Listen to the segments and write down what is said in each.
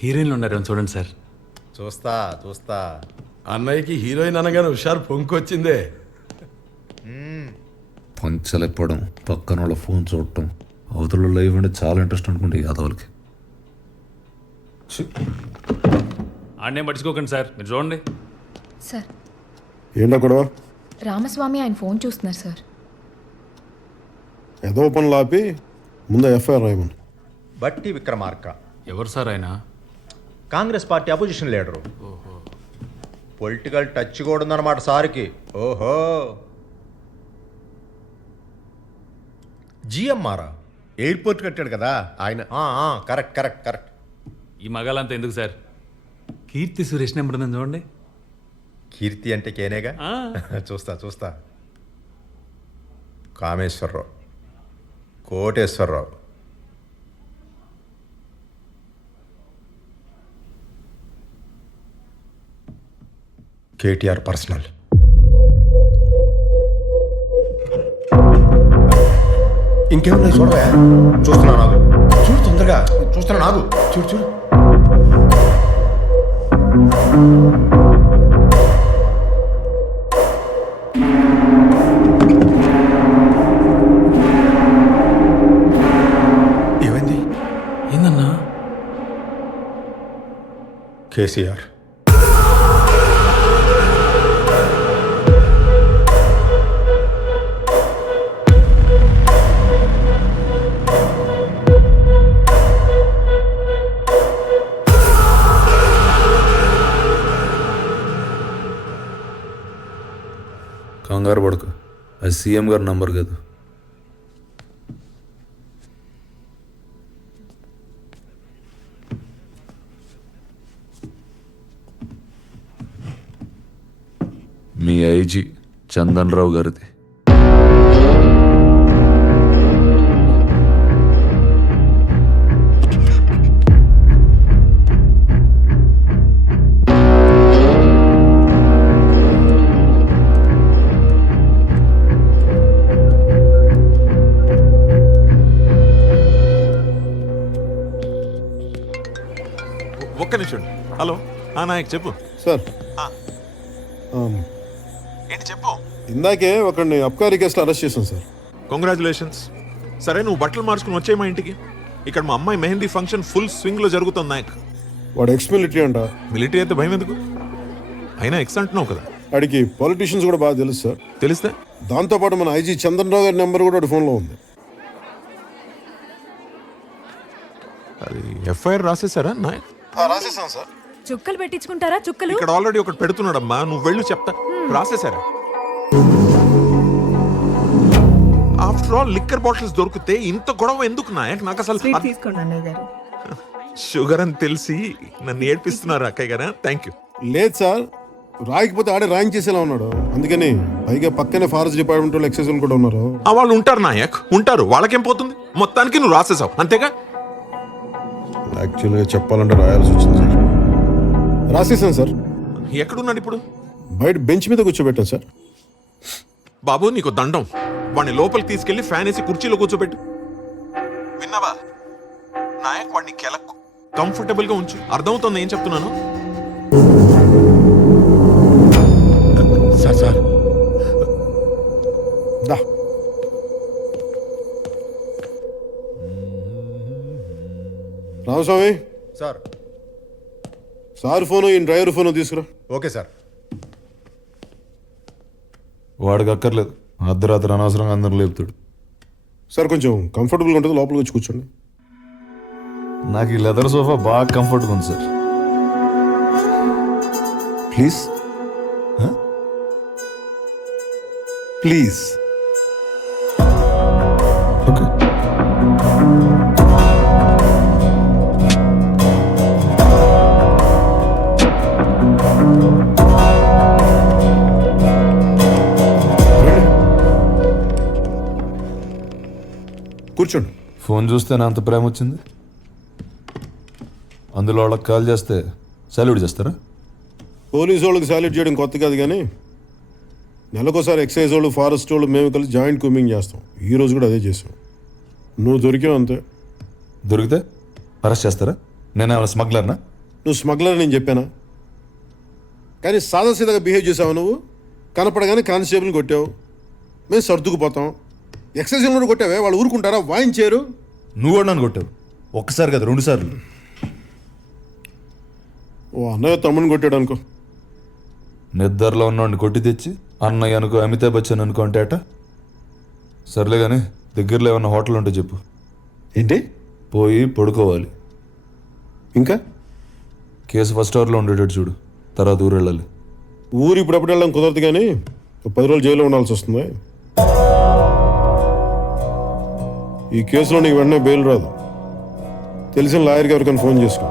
హీరోయిన్లు ఉన్నారు చూడండి సార్. చూస్తా చూస్తా. అన్నయ్యకి హీరోయిన్ అనగానే హుషారు పొంకొచ్చిందే. పంచలేపడం, పక్కన వాళ్ళ ఫోన్ చూడటం, అవతల లైవ్ అంటే చాలా ఇంట్రెస్ట్ అనుకుంటే యాదవులకి. ఆడనేం పట్టించుకోకండి సార్, మీరు చూడండి. సార్ ఏంటక్కడ రామస్వామి ఆయన ఫోన్ చూస్తున్నారు సార్. ఏదో పనులు ఆపి ముందు ఎఫ్ఐఆర్ రాయమని. బట్టి విక్రమార్క ఎవరు సార్ ఆయన? Congress party opposition leader. Political touch కూడా ఉందన్నమాట సార్కి. ఓహో, జిఎంఆరా ఎయిర్పోర్ట్ కట్టాడు కదా ఆయన. Correct correct correct. ఈ మగాలంతా ఎందుకు సార్? కీర్తి సురేష్ నెంబర్ ఉందని చూడండి. కీర్తి అంటే కేనేగా. చూస్తా చూస్తా. కామేశ్వరరావు, కోటేశ్వరరావు, కేటీఆర్ పర్సనల్. ఇంకేమున్నాయి చూడవా? చూస్తున్నా నాగు, చూడు తొందరగా చూస్తున్నా నాగు, చూడు చూడు. ఏమైంది? ఏందన్నా? కేసీఆర్. కంగారు పడకు, అది సీఎం గారి నంబర్ కాదు. మీ ఐజీ చందన్ రావు గారిది. ఒక్క నిమిషం. హలో నాయక్ చెప్పు. సార్ ఏంటి చెప్పు. ఇందాకే ఒకరిని అబ్కారీ కేసులో అరెస్ట్ చేశాం సార్. కంగ్రాచులేషన్స్. సరే నువ్వు బట్టలు మార్చుకుని వచ్చే మా ఇంటికి. ఇక్కడ మా అమ్మాయి మెహందీ ఫంక్షన్ ఫుల్ స్వింగ్ లో జరుగుతుంది నాయక్. వాడు ఎక్స్ మిలిటరీ అంట. మిలిటరీ అయితే భయం ఎందుకు? అయినా ఎక్స్ అంటున్నావు కదా. వాడికి పొలిటీషియన్స్ కూడా బాగా తెలుసు సార్. తెలిస్తే దాంతోపాటు మన ఐజీ చంద్రరావు గారి నెంబర్ కూడా వాడి ఫోన్లో ఉంది. అది ఎఫ్ఐఆర్ రాసేసారా నాయక్? రాసేసాం సార్. చుక్కలు పెట్టించుకుంటారా? చుక్కలు ఇక్కడ ఆల్రెడీ ఒకటి పెడుతున్నాడమ్మా, నువ్వు వెళ్ళు చెప్తా. రాసేసారా? ఆఫ్టర్ ఆల్ లిక్కర్ బాటిల్స్ దొరికితే ఇంత గొడవ ఎందుకు నాయక్? నాకు అసలు తీసుకోండి అన్నయ్య గారు. షుగర్ అని తెలిసి నన్ను ఏడ్పిస్తున్నారు అక్కయ్య గారా. Thank you. లేదు సార్, రాయకపోతే ఆడే ర్యాంక్ చేసేలా ఉన్నాడు. అందుకని పైగా పక్కనే ఫారెస్ట్ డిపార్ట్మెంట్ వాళ్ళు ఎక్సైజ్ వాళ్ళు కూడా ఉన్నారు. వాళ్ళు ఉంటారు నాయక్, ఉంటారు. వాళ్ళకేం పోతుంది? మొత్తానికి నువ్వు రాసేసావు అంతేగా? యాక్చువల్గా చెప్పాలంటే రాయాల్సి వచ్చింది సార్. రాసేసాను సార్. ఎక్కడున్నాడు ఇప్పుడు? బయట బెంచ్ మీద కూర్చోబెట్టాను సార్. బాబు నీకు దండం, వాడిని లోపలికి తీసుకెళ్లి ఫ్యాన్ వేసి కుర్చీలో కూర్చోబెట్టు. విన్నావా నాయక్? వాడిని కెలకు కంఫర్టబుల్ గా ఉంచు. అర్థమవుతుంది ఏం చెప్తున్నాను? సార్ సార్ దా. రామస్వామి సార్. సార్ ఫోను, ఈ డ్రైవర్ ఫోను తీసుకురా. Okay sir. వాడికి అక్కర్లేదు, అర్ధరాత్రి అనవసరంగా అందరూ లేపుతాడు. సార్ కొంచెం కంఫర్టబుల్గా ఉంటుంది, లోపలికి వచ్చి కూర్చోండి. నాకు ఈ లెదర్ సోఫా బాగా కంఫర్ట్గా ఉంది సార్. Please please. ఓకే. కూర్చోండి. ఫోన్ చూస్తే నా అంత ప్రేమ వచ్చింది. అందులో వాళ్ళకి కాల్ చేస్తే సాల్యూట్ చేస్తారా? పోలీసు వాళ్ళకి సాల్యూట్ చేయడం కొత్త కాదు, కానీ నెలకోసారి ఎక్సైజ్ వాళ్ళు, ఫారెస్ట్ వాళ్ళు మేము కలిసి జాయింట్ కూంబింగ్ చేస్తాం. ఈ రోజు కూడా అదే చేసాం. నువ్వు దొరికావు అంతే. దొరికితే అరెస్ట్ చేస్తారా? నేనేమైనా స్మగ్లర్నా? నువ్వు స్మగ్లర్ నేను చెప్పానా? కానీ సాదాసీదాగా బిహేవ్ చేసావు నువ్వు. కనపడగానే కానిస్టేబుల్ని కొట్టావు, మేము సర్దుకుపోతాం. ఎక్సైజ్ కూడా కొట్టావే, వాళ్ళు ఊరుకుంటారా? వాయించారు. నువ్వు కూడా నన్ను కొట్టావు, ఒక్కసారి కదా 2 సార్లు. ఓ అన్నయ్య తమ్ముని కొట్టాడు అనుకో. నిద్రలో ఉన్నవాడిని కొట్టి తెచ్చి అన్నయ్య అనుకో, అమితాబ్ బచ్చన్ అనుకో అంటే అట. సర్లే కానీ దగ్గరలో ఏమన్నా హోటల్ ఉంటే చెప్పు, ఏంటి పోయి పడుకోవాలి. ఇంకా కేసు ఫస్ట్ అవర్లో ఉండేటట్టు చూడు, తర్వాత ఊరు వెళ్ళాలి. ఊరు ఇప్పుడప్పుడు వెళ్ళడం కుదరదు, కానీ 10 రోజులు జైల్లో ఉండాల్సి వస్తుంది. ఈ కేసులో నీకు వెంటనే బెయిల్ రాదు. తెలిసిన లాయర్కి ఎవరికైనా ఫోన్ చేసుకో.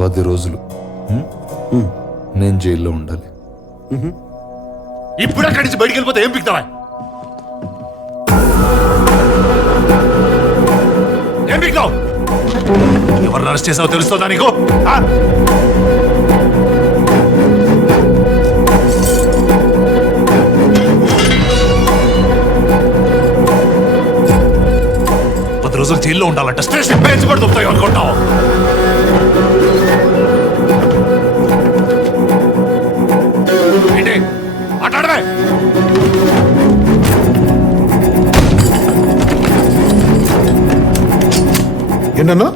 10 రోజులు నేను జైల్లో ఉండాలి. ఇప్పుడు అక్కడి నుంచి బయటికి వెళ్ళిపోతే ఏం పిక్తావా? ఏం పిక్తావు? ఎవరిని అరెస్ట్ చేసావో తెలుస్తుందా నీకు? ఆ? పది రోజులు జైల్లో ఉండాలంట. స్టేషన్ బెంచ్ కూడా దొరుకుతాయి అనుకుంటావు? ఏంటి మాట్లాడవే? ఏంటన్నా?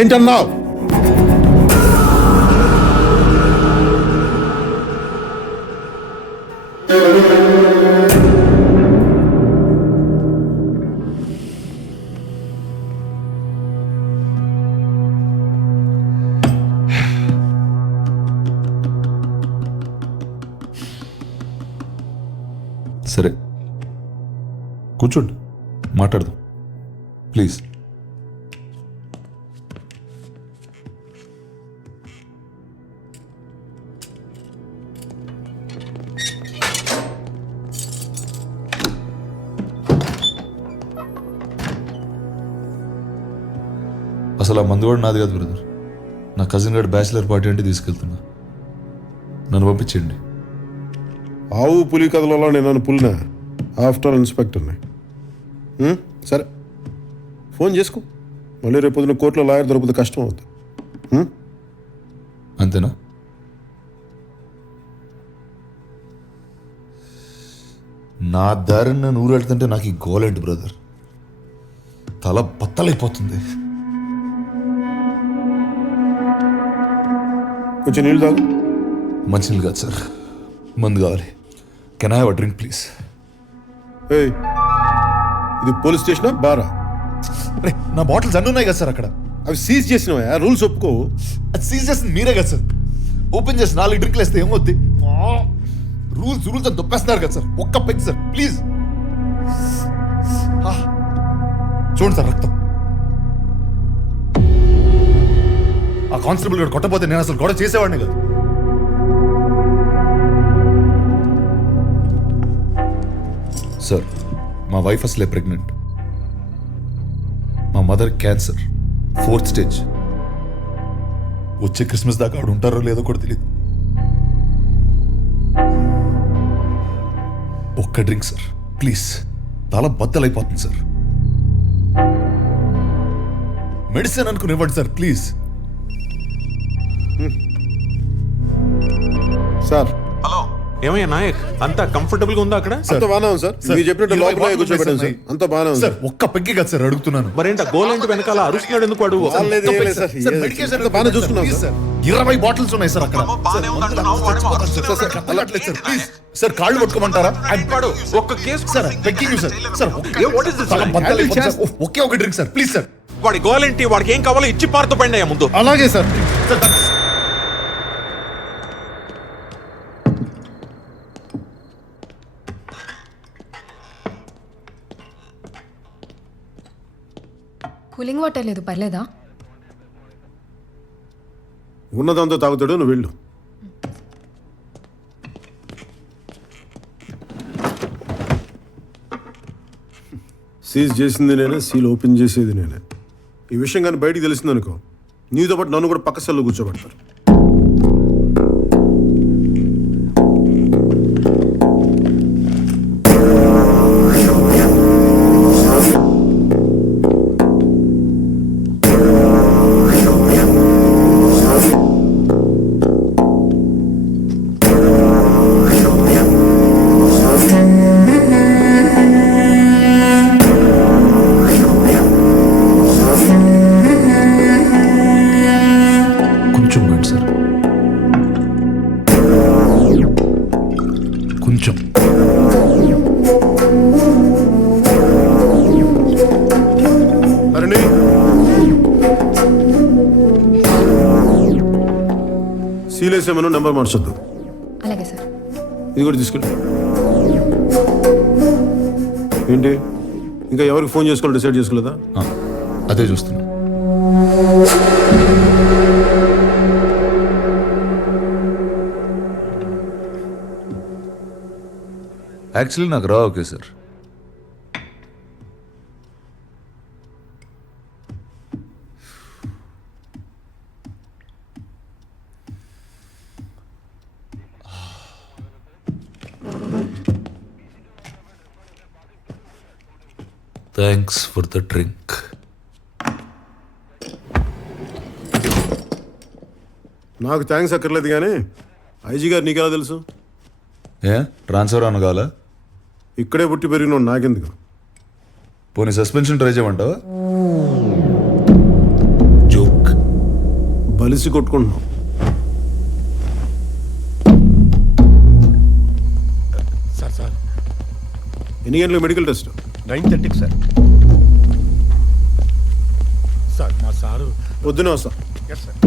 ఏంటన్నావు? సరే కూర్చోండి, మాట్లాడదాం ప్లీజ్. అసలు ఆ మందు కూడా నాది కాదు బ్రదర్. నా కజిన్ గారు బ్యాచిలర్ పార్టీ అంటే తీసుకెళ్తున్నా, నన్ను పంపించండి. ఆవు పులి కథలలో నేను నన్ను పులినా? ఆఫ్టర్ ఇన్స్పెక్టర్ని. సరే ఫోన్ చేసుకో. మళ్ళీ రేపు పొద్దున కోర్టులో లాయర్ దొరికితే కష్టం అవుతుంది. అంతేనా? నా దారిని నేను ఊరు వెళ్తుంటే నాకు ఈ గోలేంటి బ్రదర్, తల బత్తలైపోతుంది. కొంచెం నీళ్ళు తాగు. మంచినీళ్ళు కాదు సార్, మందు కావాలి. Can I have a drink please? ఏయ్, ఇది పోలీస్ స్టేషనా బారా? అరే నా బాటిల్స్ అన్నీ ఉన్నాయి కదా సార్ అక్కడ. అవి సీజ్ చేసినవా? రూల్స్ ఒప్పుకోవు. అది సీజ్ చేసింది మీరే కదా సార్. ఓపెన్ చేసి 4 డ్రింక్లు వేస్తే ఏమవుద్ది? రూల్స్ రూల్స్ అని దొప్పేస్తున్నారు కదా సార్. ఒక్క పెగ్ సార్ ప్లీజ్. చూడండి సార్ రక్తం. ఆ కానిస్టేబుల్ గారు కొట్టపోతే నేను అసలు గొడవ చేసేవాడిని కదా. సార్ మా వైఫ్ అసలే ప్రెగ్నెంట్, మా మదర్ క్యాన్సర్ 4th స్టేజ్. వచ్చే క్రిస్మస్ దాకా ఆవిడ ఉంటారో లేదో కూడా తెలియదు. ఒక్క డ్రింక్ సార్ ప్లీజ్, తల బద్దలైపోతుంది సార్. మెడిసిన్ అనుకుని ఇవ్వండి సార్ ప్లీజ్. సార్ హలో, ఏమయ్యా నాయక్, అంతా కంఫర్టబుల్ గా ఉందా అక్కడ? అంత బాగానే ఉంది సార్. మీరు చెప్పినట్టు లోపల కూర్చోబెట్టాను సార్. అంత బాగానే ఉంది సార్. ఒక్క పెగ్గి కదా సార్ అడుగుతున్నాను. మరేంట గోలంటి వెనకాల అరుస్తున్నాడు ఎందుకు వాడు? వాళ్ళేది ఏం లేదు సార్. సార్, మెడికేషన్ అంతా బాగానే చూసుకున్నాం సార్. 20 బాటిల్స్ ఉన్నాయి సార్ అక్కడ. అమ్మో, బాగానే ఉందంటున్నావు, వాడేమో అరుస్తూనే సార్, ఉన్నాడు. అలగట్లేదు సార్ ప్లీజ్. సార్ కాళ్ళు పట్టుకోమంటారా? వాడు ఒక్క case sir begging sir. Sir What is this, తల sir? బద్దలైపోతుంది సార్. ఒకే ఒక డ్రింక్ సార్ ప్లీజ్ సార్. వాడి గోలంటి, వాడికి ఏం కావాలో ఇచ్చి పారుతూ పండి అయ్యా ముందు. అలాగే సార్. కూలింగ్ వాటర్ లేదు, పర్లేదా? ఉన్నదంతా తాగుతాడు, నువ్వు వెళ్ళు. సీజ్ చేసింది నేనే, సీల్ ఓపెన్ చేసేది నేనే. ఈ విషయం కానీ బయటికి తెలిసిందనుకో, నీతో పాటు నన్ను కూడా పక్క సెల్లో కూర్చోబెడతారు. వదిలేసేమను నెంబర్ మార్చొద్దు. అలాగే సార్. ఇది కూడా తీసుకెళ్ళి. ఏంటి ఇంకా ఎవరికి ఫోన్ చేసుకోవాలి డిసైడ్ చేసుకోలేదా? అదే చూస్తున్నా. యాక్చువల్లీ నాకు రా okay sir. Thanks for the drink. నాకు థ్యాంక్స్ అక్కర్లేదు కానీ ఐజీ గారు నీకెలా తెలుసు? ఏ ట్రాన్స్ఫర్ అనగాల? ఇక్కడే పుట్టి పెరిగిన నాకెందుకు? పోనీ సస్పెన్షన్ ట్రై చేయమంటావా? జోక్. బలిసి కొట్టుకుంటున్నాం. సార్ ఎన్ని గంటలకు మెడికల్ టెస్ట్? 9:30 సార్. సార్ మా సారు పొద్దునే వస్తా. Yes sir.